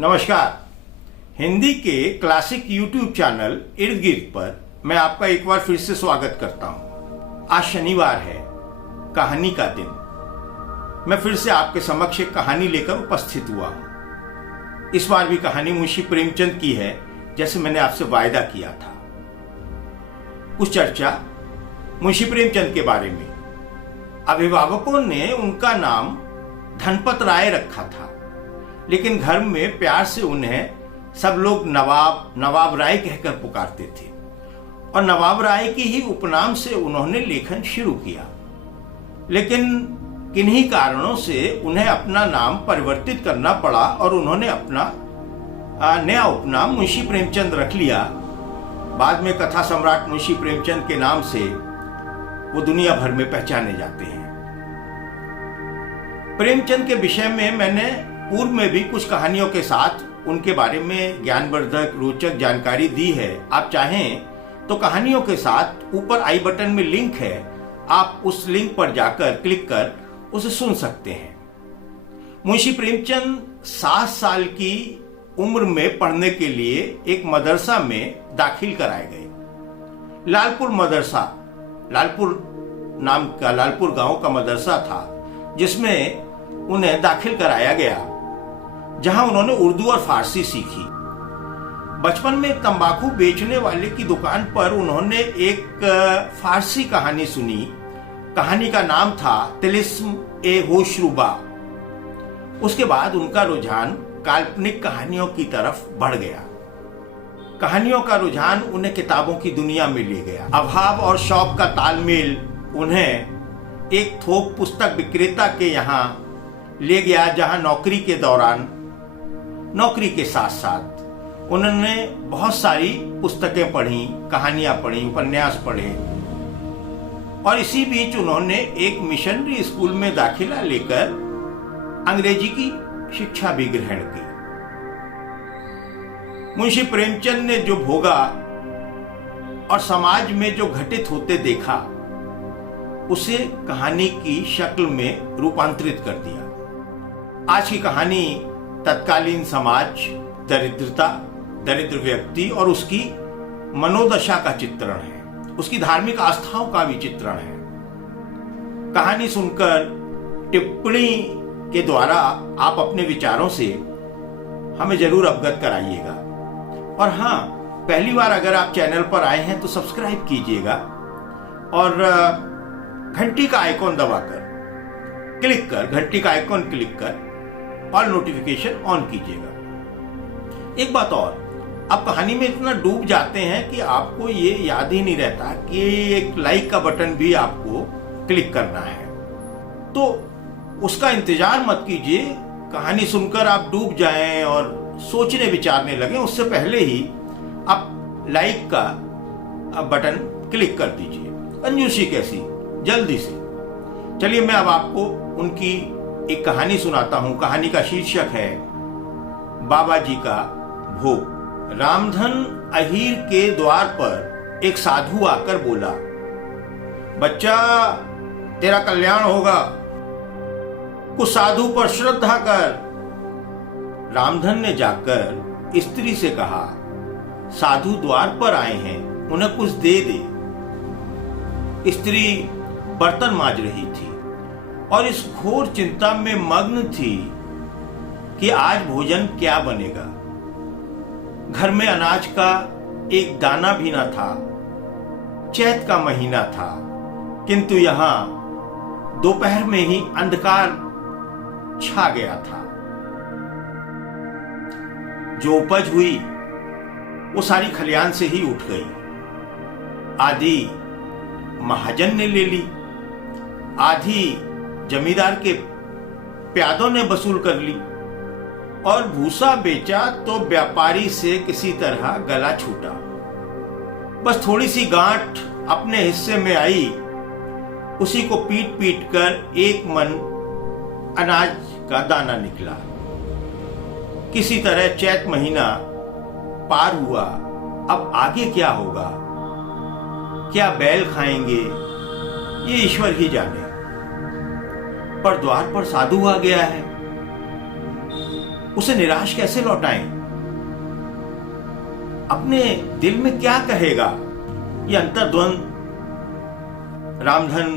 नमस्कार। हिंदी के classic YouTube channel इर्द गिर्द पर मैं आपका एक बार फिर से स्वागत करता हूं। आज शनिवार है, कहानी का दिन। मैं फिर से आपके समक्ष एक कहानी लेकर उपस्थित हुआ हूं। इस बार भी कहानी मुंशी प्रेमचंद की है, जैसे मैंने आपसे वायदा किया था। कुछ चर्चा मुंशी प्रेमचंद के बारे में। अभिभावकों ने उनका नाम धनपत राय रखा था, लेकिन घर में प्यार से उन्हें सब लोग नवाब राय कहकर पुकारते थे और नवाब राय की ही उपनाम से उन्होंने लेखन शुरू किया। लेकिन किन्हीं कारणों से उन्हें अपना नाम परिवर्तित करना पड़ा और उन्होंने अपना नया उपनाम मुंशी प्रेमचंद रख लिया। बाद में कथा सम्राट मुंशी प्रेमचंद के नाम से वो दुनिया भर में पहचाने जाते हैं। प्रेमचंद के विषय में मैंने पूर्व में भी कुछ कहानियों के साथ उनके बारे में ज्ञानवर्धक रोचक जानकारी दी है। आप चाहें तो कहानियों के साथ ऊपर आई बटन में लिंक है, आप उस लिंक पर जाकर क्लिक कर उसे सुन सकते हैं। मुंशी प्रेमचंद 7 साल की उम्र में पढ़ने के लिए एक मदरसा में दाखिल कराए गए। लालपुर मदरसा, लालपुर नाम का लालपुर गांव का मदरसा था, जिसमें उन्हें दाखिल कराया गया, जहां उन्होंने उर्दू और फारसी सीखी। बचपन में तंबाकू बेचने वाले की दुकान पर उन्होंने एक फारसी कहानी सुनी। कहानी का नाम था तिलिस्म ए होशरुबा। उसके बाद उनका रुझान काल्पनिक कहानियों की तरफ बढ़ गया। कहानियों का रुझान उन्हें किताबों की दुनिया में ले गया। अभाव और शौक का तालमेल उन्हें एक थोक पुस्तक विक्रेता के यहाँ ले गया, जहां नौकरी के दौरान, नौकरी के साथ साथ उन्होंने बहुत सारी पुस्तकें पढ़ी, कहानियां पढ़ी, उपन्यास पढ़े और इसी बीच उन्होंने एक मिशनरी स्कूल में दाखिला लेकर अंग्रेजी की शिक्षा भी ग्रहण की। मुंशी प्रेमचंद ने जो भोगा और समाज में जो घटित होते देखा, उसे कहानी की शक्ल में रूपांतरित कर दिया। आज की कहानी तत्कालीन समाज, दरिद्रता, दरिद्र व्यक्ति और उसकी मनोदशा का चित्रण है, उसकी धार्मिक आस्थाओं का भी चित्रण है। कहानी सुनकर टिप्पणी के द्वारा आप अपने विचारों से हमें जरूर अवगत कराइएगा। और हाँ, पहली बार अगर आप चैनल पर आए हैं तो सब्सक्राइब कीजिएगा और घंटी का आइकॉन दबाकर घंटी का आइकॉन क्लिक कर और नोटिफिकेशन ऑन कीजिएगा। एक बात और, आप कहानी में इतना डूब जाते हैं कि आपको ये याद ही नहीं रहता कि एक लाइक का बटन भी आपको क्लिक करना है। तो उसका इंतजार मत कीजिए। कहानी सुनकर आप डूब जाएं और सोचने विचारने लगे, उससे पहले ही आप लाइक का बटन क्लिक कर दीजिए। कंजूसी कैसी, जल्दी से। चलिए मैं अब आपको उनकी एक कहानी सुनाता हूं। कहानी का शीर्षक है बाबा जी का भोग। रामधन अहीर के द्वार पर एक साधु आकर बोला, बच्चा तेरा कल्याण होगा, कुछ साधु पर श्रद्धा कर। रामधन ने जाकर स्त्री से कहा, साधु द्वार पर आए हैं, उन्हें कुछ दे दे। स्त्री बर्तन मांज रही थी और इस घोर चिंता में मग्न थी कि आज भोजन क्या बनेगा। घर में अनाज का एक दाना भी न था। चैत का महीना था, किंतु यहां दोपहर में ही अंधकार छा गया था। जो उपज हुई वो सारी खलियान से ही उठ गई। आधी महाजन ने ले ली, आधी जमींदार के प्यादों ने वसूल कर ली और भूसा बेचा तो व्यापारी से किसी तरह गला छूटा। बस थोड़ी सी गांठ अपने हिस्से में आई, उसी को पीट पीट कर एक मन अनाज का दाना निकला। किसी तरह चैत महीना पार हुआ। अब आगे क्या होगा, क्या बैल खाएंगे, ये ईश्वर ही जाने। पर द्वार पर साधु आ गया है। उसे निराश कैसे लौटाएं? अपने दिल में क्या कहेगा? यह अंतर्द्वंद रामधन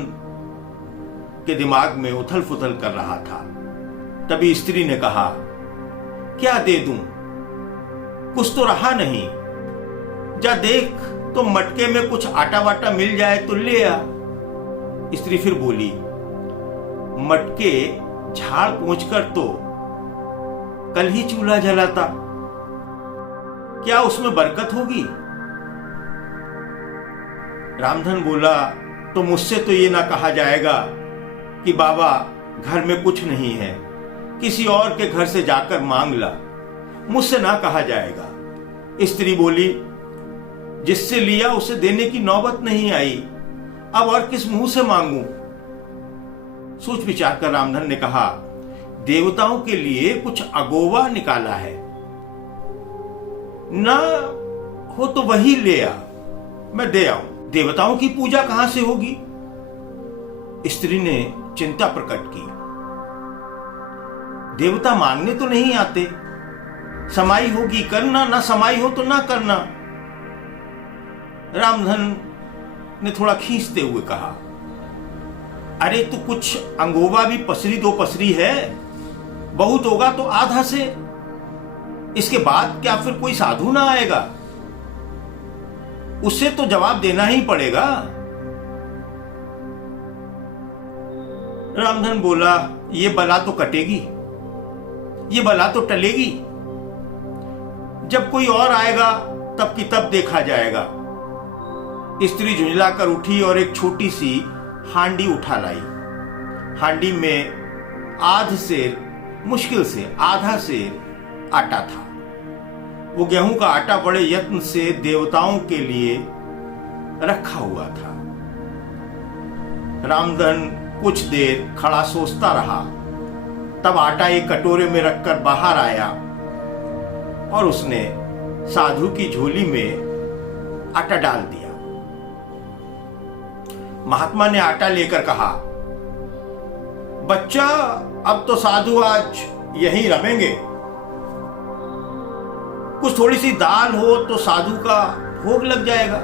के दिमाग में उथल पुथल कर रहा था। तभी स्त्री ने कहा, क्या दे दूं? कुछ तो रहा नहीं। जा देख तो मटके में कुछ आटा वाटा मिल जाए तो ले आ। स्त्री फिर बोली, मटके झाड़ पोंछकर तो कल ही चूल्हा जलाता, क्या उसमें बरकत होगी? रामधन बोला, तो मुझसे तो ये ना कहा जाएगा कि बाबा घर में कुछ नहीं है, किसी और के घर से जाकर मांग ला। मुझसे ना कहा जाएगा। स्त्री बोली, जिससे लिया उसे देने की नौबत नहीं आई, अब और किस मुंह से मांगूं? सोच विचार कर रामधन ने कहा, देवताओं के लिए कुछ अगोवा निकाला है, ना हो तो वही ले आ, मैं दे आऊं। देवताओं की पूजा कहां से होगी? स्त्री ने चिंता प्रकट की। देवता मांगने तो नहीं आते, समाई होगी करना, ना समाई हो तो ना करना। रामधन ने थोड़ा खींचते हुए कहा, अरे तू कुछ अंगोबा भी पसरी दो पसरी है, बहुत होगा तो आधा से, इसके बाद क्या फिर कोई साधु ना आएगा? उससे तो जवाब देना ही पड़ेगा। रामधन बोला, ये बला तो कटेगी, ये बला तो टलेगी, जब कोई और आएगा तब की तब देखा जाएगा। स्त्री झुंझलाकर उठी और एक छोटी सी हांडी उठा लाई। हांडी में आध सेर, मुश्किल से आधा सेर आटा था। वो गेहूं का आटा बड़े यत्न से देवताओं के लिए रखा हुआ था। रामधन कुछ देर खड़ा सोचता रहा, तब आटा एक कटोरे में रखकर बाहर आया और उसने साधु की झोली में आटा डाल दिया। महात्मा ने आटा लेकर कहा, बच्चा अब तो साधु आज यहीं रमेंगे, कुछ थोड़ी सी दाल हो तो साधु का भोग लग जाएगा।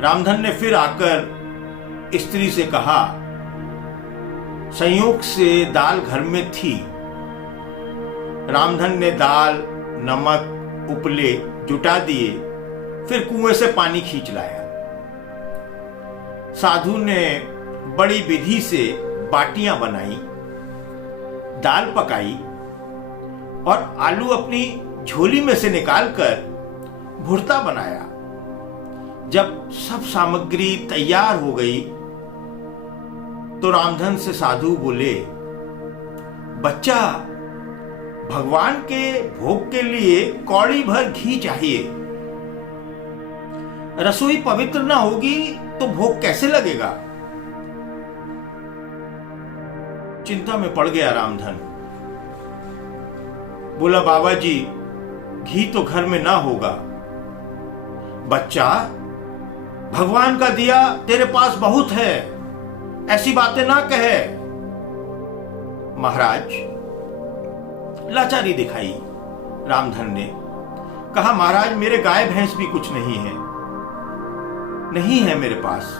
रामधन ने फिर आकर स्त्री से कहा, संयोग से दाल घर में थी। रामधन ने दाल, नमक, उपले जुटा दिए, फिर कुएं से पानी खींच लाया। साधु ने बड़ी विधि से बाटियां बनाई, दाल पकाई और आलू अपनी झोली में से निकालकर भुर्ता बनाया। जब सब सामग्री तैयार हो गई तो रामधन से साधु बोले, बच्चा भगवान के भोग के लिए कौड़ी भर घी चाहिए, रसोई पवित्र ना होगी तो भोग कैसे लगेगा? चिंता में पड़ गया रामधन। बोला, बाबा जी घी तो घर में ना होगा। बच्चा भगवान का दिया तेरे पास बहुत है, ऐसी बातें ना कहे। महाराज लाचारी दिखाई रामधन ने। कहा, महाराज मेरे गाय भैंस भी कुछ नहीं है, नहीं है मेरे पास।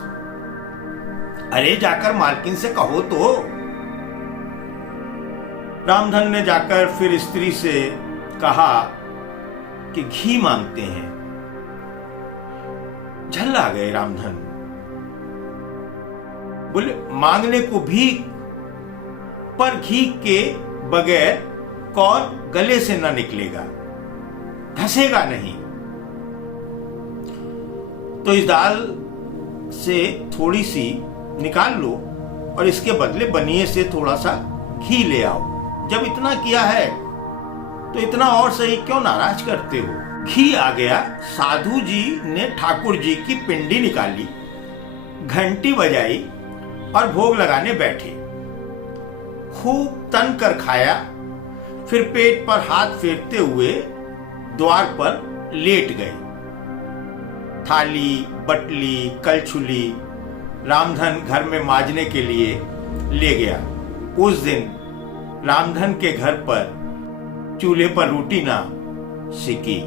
अरे जाकर मालकिन से कहो तो। रामधन ने जाकर फिर स्त्री से कहा कि घी मांगते हैं। झल्ला गए रामधन। बोले, मांगने को भी, पर घी के बगैर कौर गले से न निकलेगा, धसेगा नहीं। तो इस दाल से थोड़ी सी निकाल लो और इसके बदले बनिए से थोड़ा सा घी ले आओ। जब इतना किया है तो इतना और सही, क्यों नाराज करते हो? घी आ गया। साधु जी ने ठाकुर जी की पिंडी निकाली, घंटी बजाई और भोग लगाने बैठे। खूब तन कर खाया, फिर पेट पर हाथ फेरते हुए द्वार पर लेट गए। थाली, बटली, कलछुली रामधन घर में मांजने के लिए ले गया। उस दिन रामधन के घर पर चूल्हे पर रोटी ना सेकी,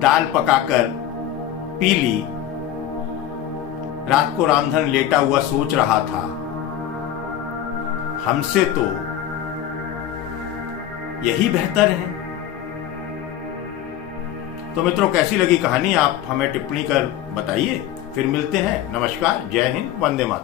दाल पकाकर पी ली। रात को रामधन लेटा हुआ सोच रहा था, हमसे तो यही बेहतर है। तो मित्रों, कैसी लगी कहानी आप हमें टिप्पणी कर बताइए। फिर मिलते हैं। नमस्कार, जय हिंद, वंदे मातरम।